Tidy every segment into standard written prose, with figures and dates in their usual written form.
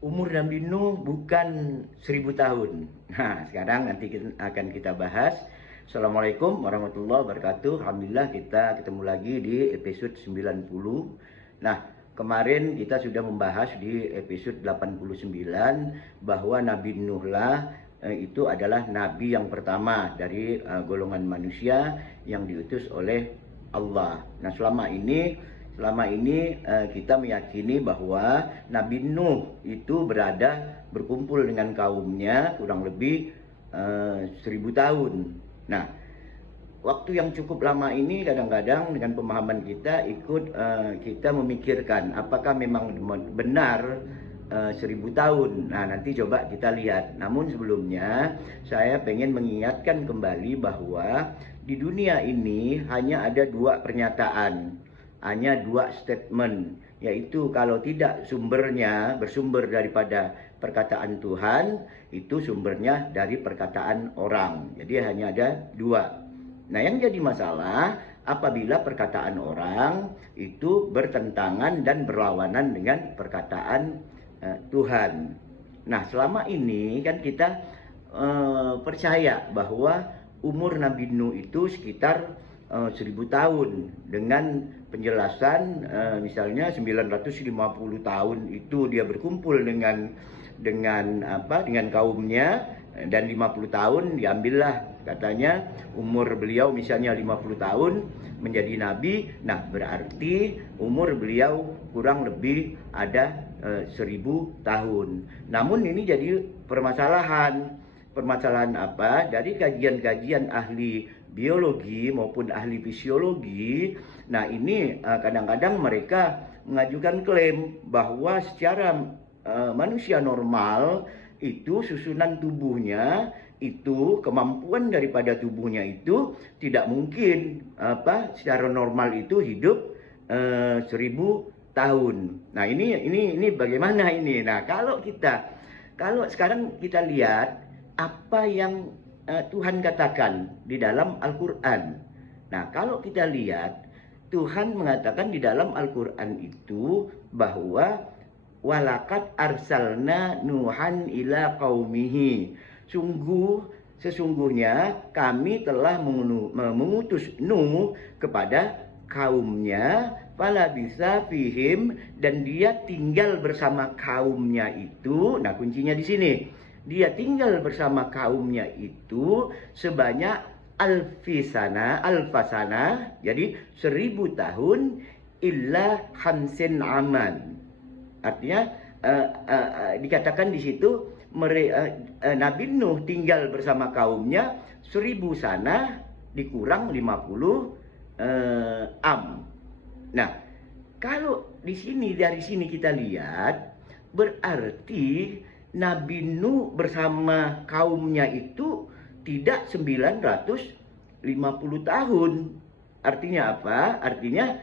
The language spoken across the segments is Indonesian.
Umur Nabi Nuh bukan 1000 tahun. Nah, sekarang nanti akan kita bahas. Assalamualaikum warahmatullahi wabarakatuh. Alhamdulillah kita ketemu lagi di episode 90. Nah, kemarin kita sudah membahas di episode 89 bahwa Nabi Nuh lah itu adalah nabi yang pertama dari golongan manusia yang diutus oleh Allah. Nah, selama ini kita meyakini bahwa Nabi Nuh itu berkumpul dengan kaumnya kurang lebih 1000 tahun. Nah, waktu yang cukup lama ini kadang-kadang dengan pemahaman kita kita memikirkan apakah memang benar 1000 tahun. Nah, nanti coba kita lihat. Namun sebelumnya saya pengen mengingatkan kembali bahwa di dunia ini hanya ada dua pernyataan, hanya dua statement, yaitu kalau tidak sumbernya bersumber daripada perkataan Tuhan, itu sumbernya dari perkataan orang. Jadi hanya ada dua. Nah, yang jadi masalah apabila perkataan orang itu bertentangan dan berlawanan dengan perkataan Tuhan. Nah, selama ini kan kita percaya bahwa umur Nabi Nuh itu sekitar 1000 tahun dengan penjelasan misalnya 950 tahun itu dia berkumpul dengan kaumnya, dan 50 tahun diambillah katanya umur beliau misalnya 50 tahun menjadi nabi. Nah, berarti umur beliau kurang lebih ada 1000 tahun. Namun ini jadi permasalahan apa? Dari kajian-kajian ahli biologi maupun ahli fisiologi. Nah, ini kadang-kadang mereka mengajukan klaim bahwa secara manusia normal itu susunan tubuhnya itu, kemampuan daripada tubuhnya itu tidak mungkin secara normal itu hidup 1000 tahun. Nah, ini bagaimana ini? Nah, kalau sekarang kita lihat apa yang Tuhan katakan di dalam Al-Quran. Nah, kalau kita lihat Tuhan mengatakan di dalam Al-Quran itu bahwa walakat arsalna nuhan ila qaumihi, sesungguhnya kami telah mengutus Nuh kepada kaumnya, fala bisa fihim, dan dia tinggal bersama kaumnya itu. Nah, kuncinya di sini, dia tinggal bersama kaumnya itu sebanyak alfasana, jadi 1000 tahun, illa khamsin aman. Artinya dikatakan di situ Nabi Nuh tinggal bersama kaumnya 1000 sana dikurang 50 am. Nah, kalau dari sini kita lihat berarti Nabi Nuh bersama kaumnya itu tidak 950 tahun. Artinya apa? Artinya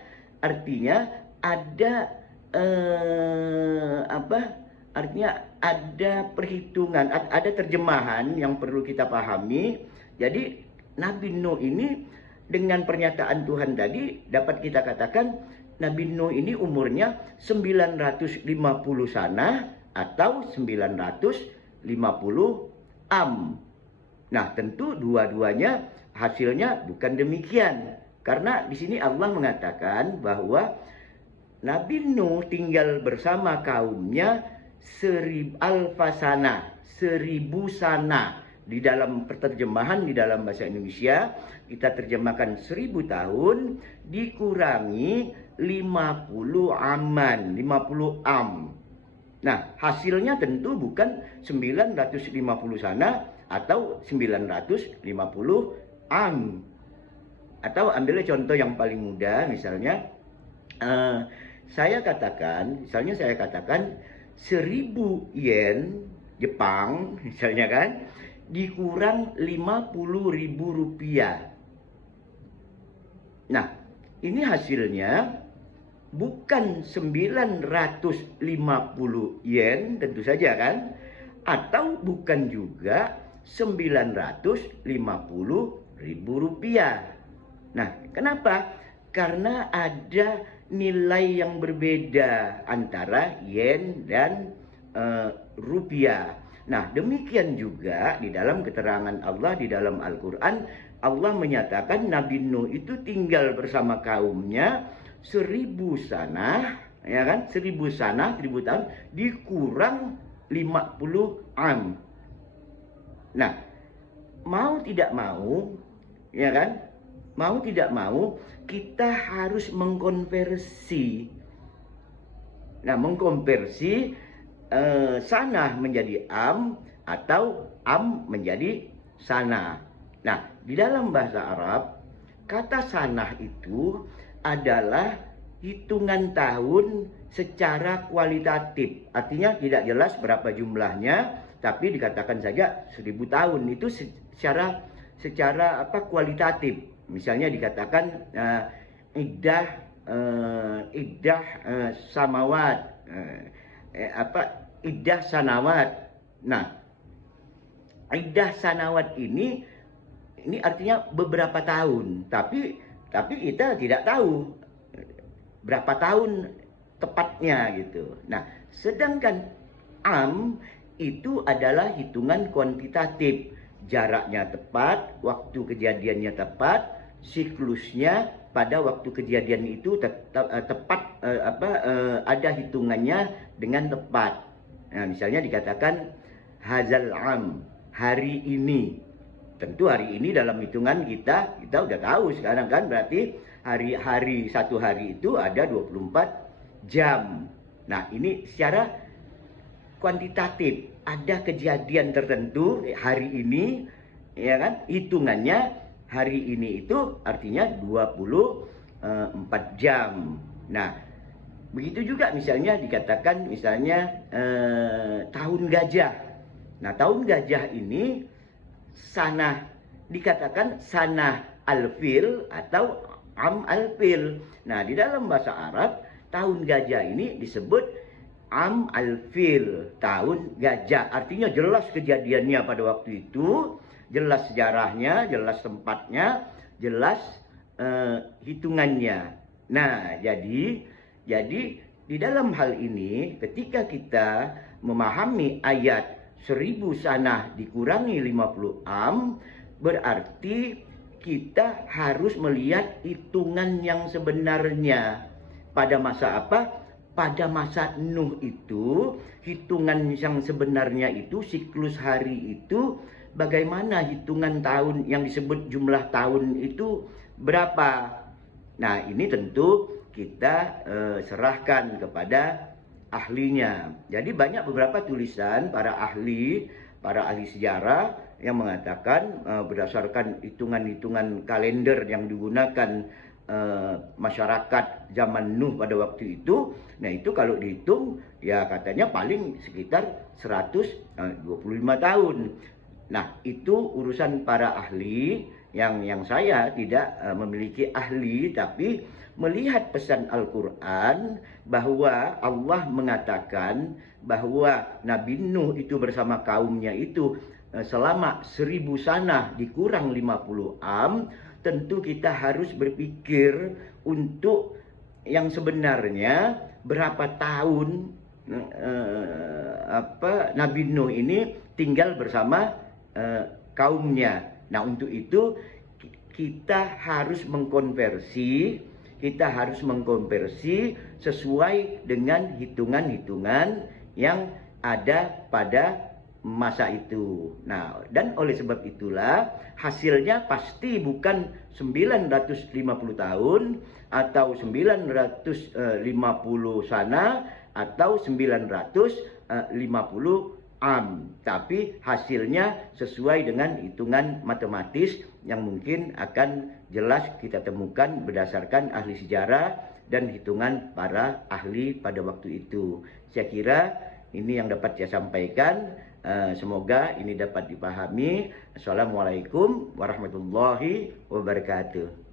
ada Artinya ada perhitungan, ada terjemahan yang perlu kita pahami. Jadi Nabi Nuh ini dengan pernyataan Tuhan tadi dapat kita katakan Nabi Nuh ini umurnya 950 sana atau 950 am. Nah, tentu dua-duanya hasilnya bukan demikian. Karena di sini Allah mengatakan bahwa Nabi Nuh tinggal bersama kaumnya 1000 alfasana, 1000 sana. Di dalam terjemahan di dalam bahasa Indonesia kita terjemahkan 1000 tahun dikurangi 50 aman, 50 am. Nah, hasilnya tentu bukan 950 sana atau 950 am. Atau ambilnya contoh yang paling mudah, misalnya saya katakan 1000 yen Jepang misalnya kan, dikurang 50.000 rupiah. Nah, ini hasilnya bukan 950 yen tentu saja kan, atau bukan juga 950.000 rupiah. Nah, kenapa? Karena ada nilai yang berbeda antara yen dan rupiah. Nah, demikian juga di dalam keterangan Allah di dalam Al-Quran, Allah menyatakan Nabi Nuh itu tinggal bersama kaumnya 1000 sanah, ya kan? 1000 sanah, 1000 tahun dikurang 50 am. Nah, mau tidak mau, ya kan? Mau tidak mau, kita harus mengkonversi. Nah, mengkonversi sanah menjadi am atau am menjadi sanah. Nah, di dalam bahasa Arab, kata sanah itu adalah hitungan tahun secara kualitatif. Artinya tidak jelas berapa jumlahnya, tapi dikatakan saja 1000 tahun itu secara kualitatif. Misalnya dikatakan iddah samawat, iddah sanawat. Nah, iddah sanawat ini artinya beberapa tahun, tapi kita tidak tahu berapa tahun tepatnya gitu. Nah, sedangkan am itu adalah hitungan kuantitatif, jaraknya tepat, waktu kejadiannya tepat, siklusnya pada waktu kejadian itu tepat, ada hitungannya dengan tepat. Nah, misalnya dikatakan hazal am, hari ini. Tentu hari ini dalam hitungan kita udah tahu sekarang kan, berarti hari satu hari itu ada 24 jam. Nah, ini secara kuantitatif, ada kejadian tertentu hari ini, ya kan, hitungannya hari ini itu artinya 24 jam. Nah, begitu juga misalnya dikatakan tahun gajah. Nah, tahun gajah ini sanah, dikatakan sanah al-fil atau am al-fil. Nah, di dalam bahasa Arab, tahun gajah ini disebut am al-fil, tahun gajah. Artinya jelas kejadiannya pada waktu itu, jelas sejarahnya, jelas tempatnya, jelas hitungannya. Nah, jadi di dalam hal ini, ketika kita memahami ayat 1000 sanah dikurangi 50 am, berarti kita harus melihat hitungan yang sebenarnya. Pada masa apa? Pada masa Nuh itu, hitungan yang sebenarnya itu, siklus hari itu, bagaimana hitungan tahun yang disebut jumlah tahun itu berapa? Nah, ini tentu kita serahkan kepada ahlinya. Jadi banyak beberapa tulisan para ahli sejarah yang mengatakan berdasarkan hitungan-hitungan kalender yang digunakan masyarakat zaman Nuh pada waktu itu, nah itu kalau dihitung ya katanya paling sekitar 125 tahun. Nah, itu urusan para ahli yang saya tidak memiliki ahli, tapi melihat pesan Al-Quran bahwa Allah mengatakan bahwa Nabi Nuh itu bersama kaumnya itu selama 1000 sanah dikurang 50 am, tentu kita harus berpikir untuk yang sebenarnya berapa tahun Nabi Nuh ini tinggal bersama kaumnya. Nah, untuk itu kita harus mengkonversi sesuai dengan hitungan-hitungan yang ada pada masa itu. Nah, dan oleh sebab itulah hasilnya pasti bukan 950 tahun atau 950 sana atau 950 am, tapi hasilnya sesuai dengan hitungan matematis yang mungkin akan jelas kita temukan berdasarkan ahli sejarah dan hitungan para ahli pada waktu itu. Saya kira ini yang dapat saya sampaikan. Semoga ini dapat dipahami. Assalamualaikum warahmatullahi wabarakatuh.